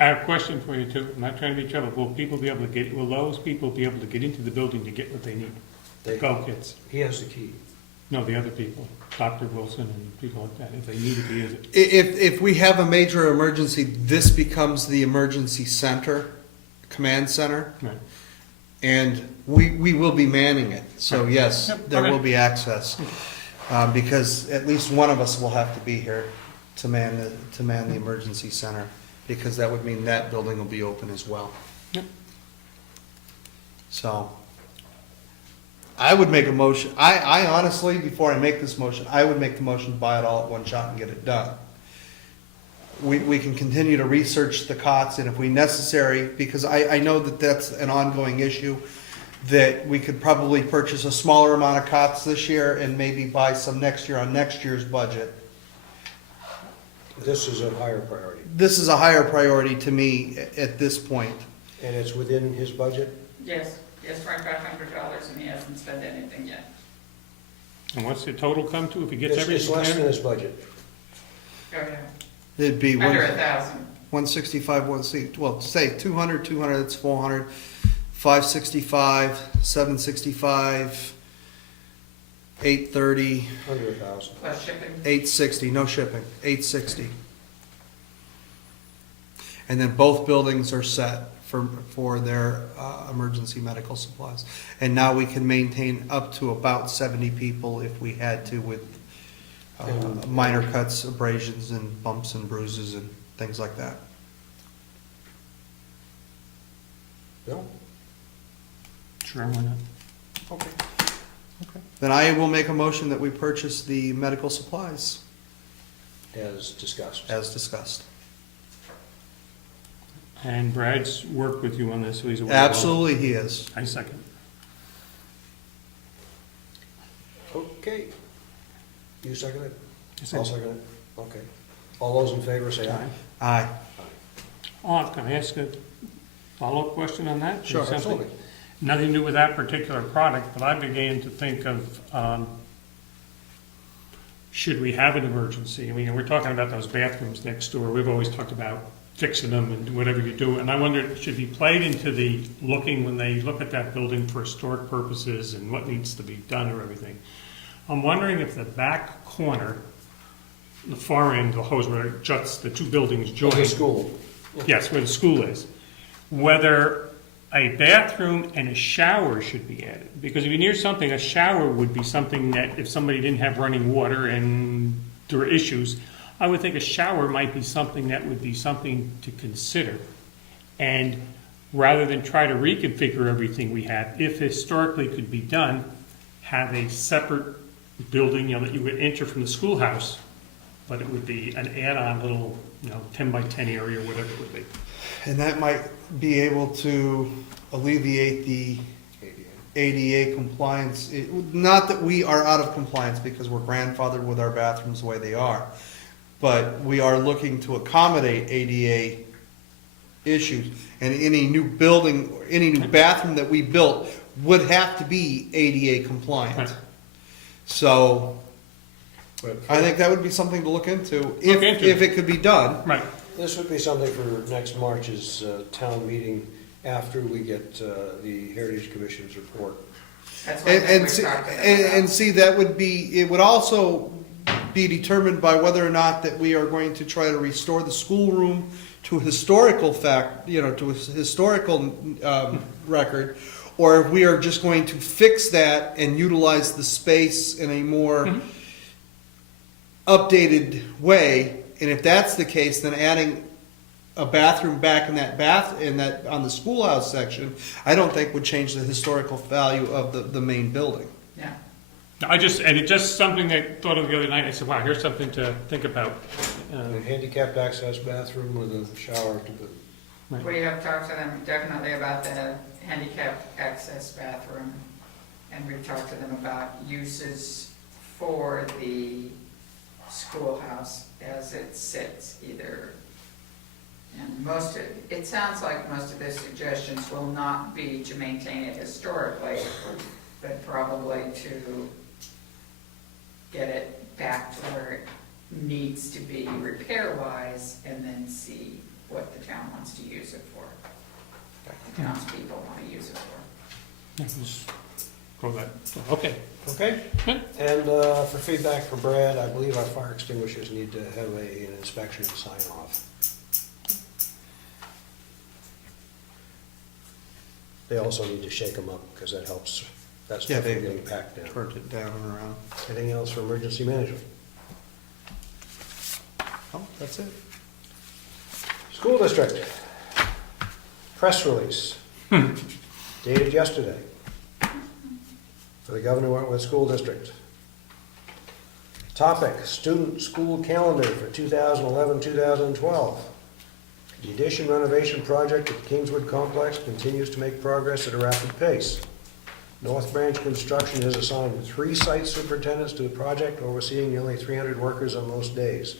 I have a question for you too. I'm not trying to be trouble. Will those people be able to get into the building to get what they need? Go kids. He has the key. No, the other people, Dr. Wilson and people like that, if they needed to use it. If we have a major emergency, this becomes the emergency center, command center, Right. and we will be manning it. So Right. yes, Yep, there okay. will be access, because at least one of us will have to be here to man the emergency center, because that would mean that building will be open as well. Yep. So, I would make a motion, I honestly, before I make this motion, I would make the motion to buy it all at one shot and get it done. We can continue to research the cots, and if we necessary, because I know that that's an ongoing issue, that we could probably purchase a smaller amount of cots this year and maybe buy some next year on next year's budget. This is a higher priority, This is a higher priority to me at this point. and it's within his budget? Yes, for $500 and he hasn't spent anything yet. And what's the total come to if he gets It's everything? less than together? his budget. Oh, yeah. It'd be Under 1,000. 165, well, say 200, that's 400, 565, 765, 830, Under 1,000. Plus shipping. 860, no shipping, 860. And then both buildings are set for their emergency medical supplies. And now we can maintain up to about 70 people if we had to, with minor cuts, abrasions, and bumps and bruises and things like that. Bill? Sure, why not? Okay. Then I will make a motion that we purchase the medical supplies As discussed. as discussed. And Brad's worked with you on this, so he's aware of all. Absolutely, he is. I second. Okay. You second it? Yes, I'll I- second it. Okay. All those in favor say aye. Aye. Oh, can I ask a follow-up question on that? Sure, Something- Absolutely. Nothing to do with that particular product, but I began to think of, should we have an emergency? I mean, we're talking about those bathrooms next door. We've always talked about fixing them and whatever you do. And I wondered, should be played into the looking when they look at that building for historic purposes and what needs to be done or everything. I'm wondering if the back corner, the far end, the hose where it juts, the two buildings join. The school. Yes, where the school is. Whether a bathroom and a shower should be added. Because if you're near something, a shower would be something that if somebody didn't have running water and there were issues, I would think a shower might be something that would be something to consider. And rather than try to reconfigure everything we have, if historically could be done, have a separate building, that you would enter from the schoolhouse, but it would be an add-on little, 10 by 10 area, whatever it would be. And that might be able to alleviate the ADA compliance. Not that we are out of compliance because we're grandfathered with our bathrooms the way they are, but we are looking to accommodate ADA issues. And any new building, any new bathroom that we built would have to be ADA compliant. Right. So But I think that would be something to look into, if it could be done. Right. this would be something for next March's town meeting after we get the Heritage Commission's report. That's what And we see, talked about. and see, that would be, it would also be determined by whether or not that we are going to try to restore the schoolroom to a historical fact, to a historical record, or if we are just going to fix that and utilize the space in a more updated way. And if that's the case, then adding a bathroom back in that on the schoolhouse section, I don't think would change the historical value of the main building. Yeah. It's just something that I thought of the other night. I said, wow, here's something to think about. A handicapped access bathroom with a shower to boot. We have talked to them definitely about the handicap access bathroom, and we've talked to them about uses for the schoolhouse as it sits either. And it sounds like most of their suggestions will not be to maintain it historically, but probably to get it back to where it needs to be repair-wise, and then see what the town town wants to use it for. The townspeople want to use it for. Yeah, just throw that, okay. Okay? And for feedback from Brad, I believe our fire extinguishers need to have an inspection and sign off. They also need to shake them up, because that helps, that Yeah, stuff they from getting packed down. Turned it down and around. Anything else for emergency management? Oh, that's it. School district, press release, dated yesterday, for the Governor Wentworth School District. Topic, student school calendar for 2011-2012. The addition renovation project at the Kingswood Complex continues to make progress at a rapid pace. North Branch Construction has assigned 3 site superintendents to the project, overseeing nearly 300 workers on most days.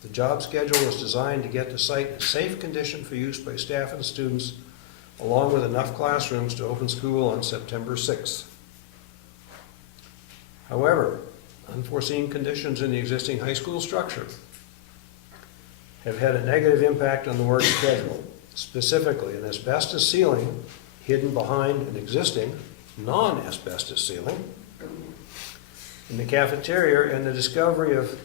The job schedule is designed to get the site in safe condition for use by staff and students, along with enough classrooms to open school on September 6th. However, unforeseen conditions in the existing high school structure have had a negative impact on the work schedule. Specifically, an asbestos ceiling hidden behind an existing non-asbestos ceiling in the cafeteria, and the discovery of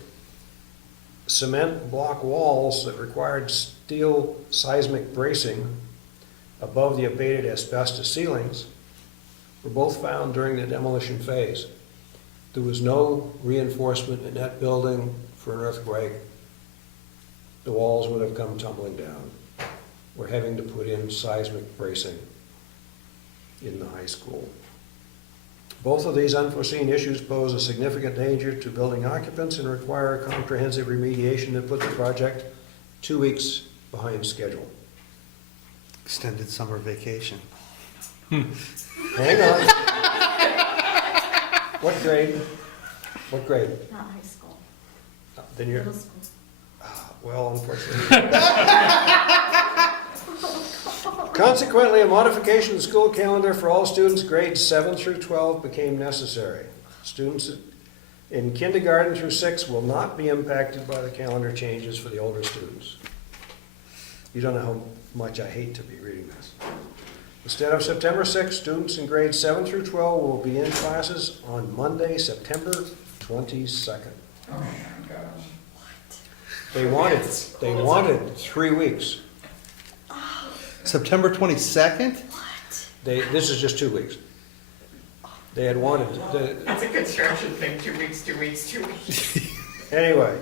cement block walls that required steel seismic bracing above the abated asbestos ceilings were both found during the demolition phase. There was no reinforcement in that building for an earthquake. The walls would have come tumbling down. We're having to put in seismic bracing in the high school. Both of these unforeseen issues pose a significant danger to building occupants and require a comprehensive remediation that put the project 2 weeks behind schedule. Extended summer vacation. Hang on. What grade? What grade? Not high school, Then you're, middle school. well, unfortunately. Consequently, a modification of the school calendar for all students grades 7 through 12 became necessary. Students in kindergarten through 6 will not be impacted by the calendar changes for the older students. You don't know how much I hate to be reading this. Instead of September 6th, students in grades 7 through 12 will be in classes on Monday, September 22nd. Oh my gosh. They wanted 3 weeks. September 22nd? This is just 2 weeks. They had wanted, That's a construction thing, 2 weeks, 2 weeks, 2 weeks. anyway.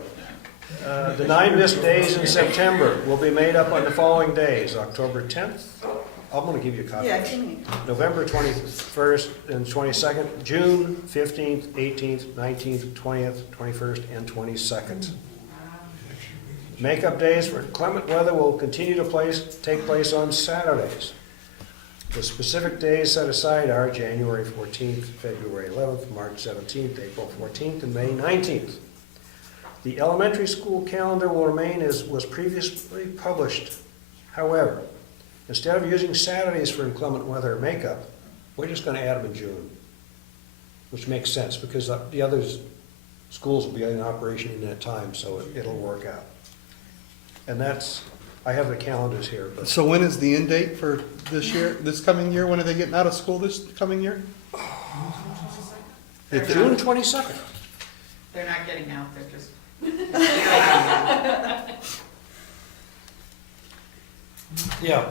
The 9 missed days in September will be made up on the following days: October 10th, I'm gonna give you a copy. Yeah, give me. November 21st and 22nd, June 15th, 18th, 19th, 20th, 21st, and 22nd. Makeup days for inclement weather will continue to take place on Saturdays. The specific days set aside are January 14th, February 11th, March 17th, April 14th, and May 19th. The elementary school calendar will remain as was previously published. However, instead of using Saturdays for inclement weather makeup, we're just going to add them in June, which makes sense because the other schools will be in operation in that time, so it'll work out. And that's, I have the calendars here, but So when is the end date for this year, this coming year? When are they getting out of school this coming year? June 22nd. They're not getting out, they're just. Yeah,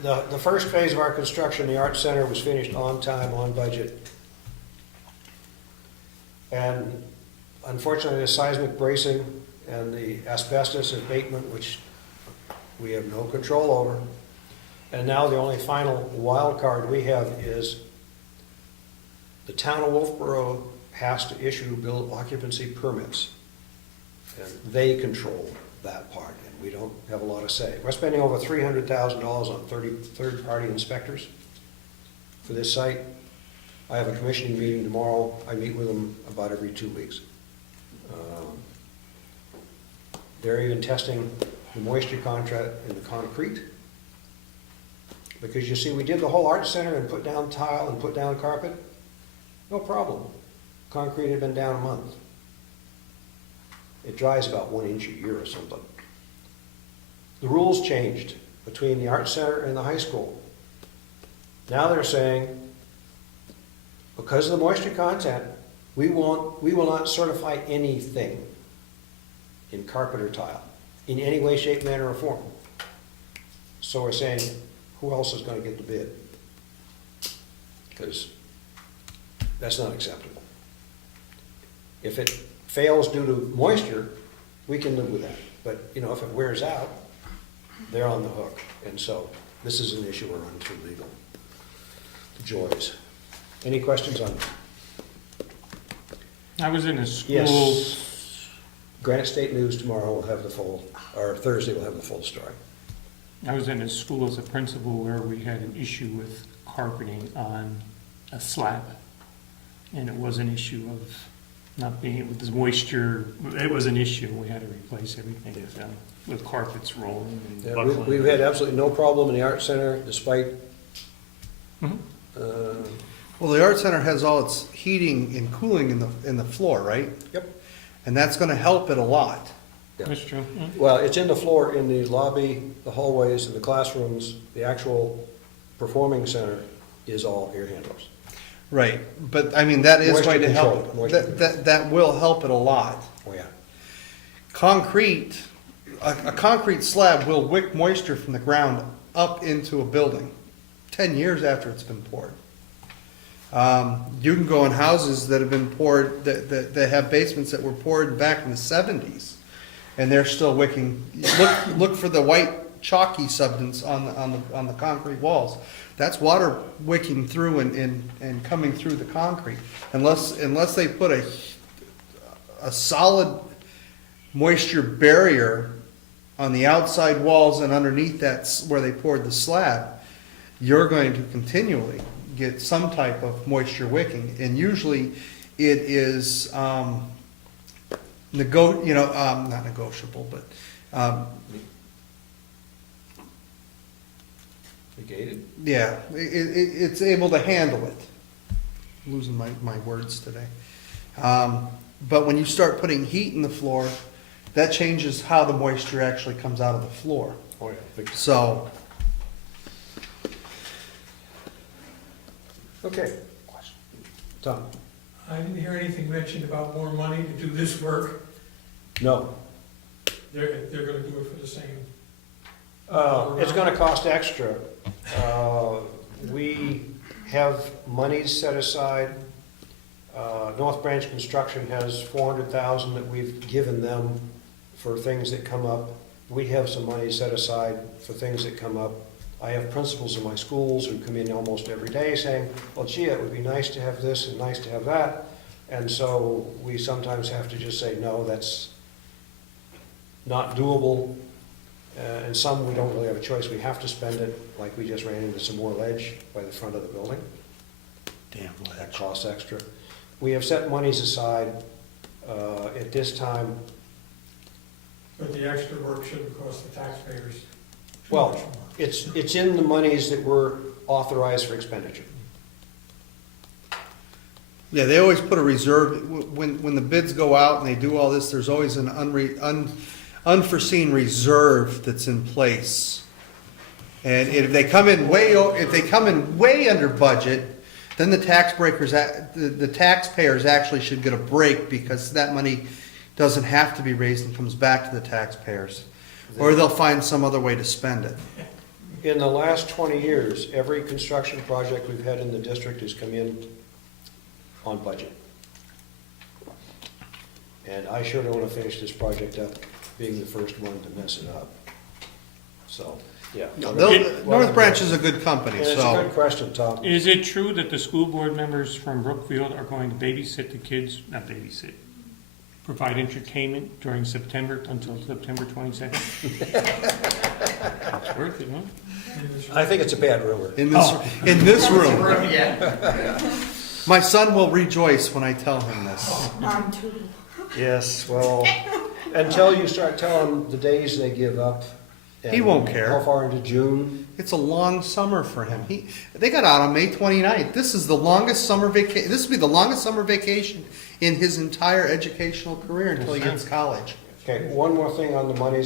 the first phase of our construction, the Art Center, was finished on time, on budget. And unfortunately, the seismic bracing and the asbestos abatement, which we have no control over. And now the only final wild card we have is the town of Wolfboro has to issue build occupancy permits. And they control that part, and we don't have a lot of say. We're spending over $300,000 on third-party inspectors for this site. I have a commissioning meeting tomorrow. I meet with them about every 2 weeks. They're even testing the moisture content in the concrete. Because you see, we did the whole art center and put down tile and put down carpet. No problem. Concrete had been down a month. It dries about 1 inch a year or something. the rules changed between the art center and the high school. Now they're saying, because of the moisture content, we will not certify anything in carpet or tile, in any way, shape, manner, or form. So we're saying, who else is gonna get the bid? Because that's not acceptable. If it fails due to moisture, we can live with that. But, you know, if it wears out, they're on the hook. And so this is an issue we're running through legal. The joys. Any questions on that? I was in a school, Yes. Granite State News tomorrow will have the full, or Thursday will have the full story. I was in a school as a principal where we had an issue with carpeting on a slab. And it was an issue of not being, with the moisture, it was an issue. We had to replace everything with carpets rolling and Yeah, buckling. we've had absolutely no problem in the art center despite, Mhm. Well, the art center has all its heating and cooling in the floor, right? Yep. And that's gonna help it a lot. That's true. Mhm. Well, it's in the floor, in the lobby, the hallways, and the classrooms. The actual performing center is all air handlers. Right, but I mean, that is Moisture going to help, control, moisture that will help it a lot. Oh, yeah. Concrete, a concrete slab will wick moisture from the ground up into a building 10 years after it's been poured. You can go in houses that have been poured, that have basements that were poured back in the 70s, and they're still wicking. Look for the white chalky substance on the concrete walls. That's water wicking through and coming through the concrete. Unless they put a solid moisture barrier on the outside walls and underneath that's where they poured the slab, you're going to continually get some type of moisture wicking. And usually it is, not negotiable, but, Negated? yeah, it's able to handle it. I'm losing my words today. But when you start putting heat in the floor, that changes how the moisture actually comes out of the floor. Oh, yeah. Big- So, Okay. Tom? I didn't hear anything mentioned about more money to do this work. No. They're gonna do it for the same. It's gonna cost extra. We have monies set aside. North Branch Construction has $400,000 that we've given them for things that come up. We have some money set aside for things that come up. I have principals in my schools who come in almost every day saying, well, gee, it would be nice to have this and nice to have that. And so we sometimes have to just say, no, that's not doable. And some, we don't really have a choice. We have to spend it, like we just ran into some more ledge by the front of the building. damn That costs extra. We have set monies aside at this time. But the extra work shouldn't cost the taxpayers too Well, much more. it's in the monies that were authorized for expenditure. Yeah, they always put a reserve, when the bids go out and they do all this, there's always an unforeseen reserve that's in place. And if they come in way under budget, then the taxpayers actually should get a break, because that money doesn't have to be raised and comes back to the taxpayers. Or they'll find some other way to spend it. In the last 20 years, every construction project we've had in the district has come in on budget. And I sure don't want to finish this project up being the first one to mess it up. So, yeah. North Branch is a good company, And it's a so. good question, Tom. Is it true that the school board members from Brookfield are going to babysit the kids, not babysit, provide entertainment during September, until September 22nd? It's worth it, huh? I think it's a bad rumor. In this room, Yeah. my son will rejoice when I tell him this. Mine too. Yes, well, until you start telling the days they give up. He and won't care. How far into June? It's a long summer for him. They got out on May 29th. This is the longest summer vacation. This will be the longest summer vacation in his entire educational career until he gets college. Okay, one more thing on the monies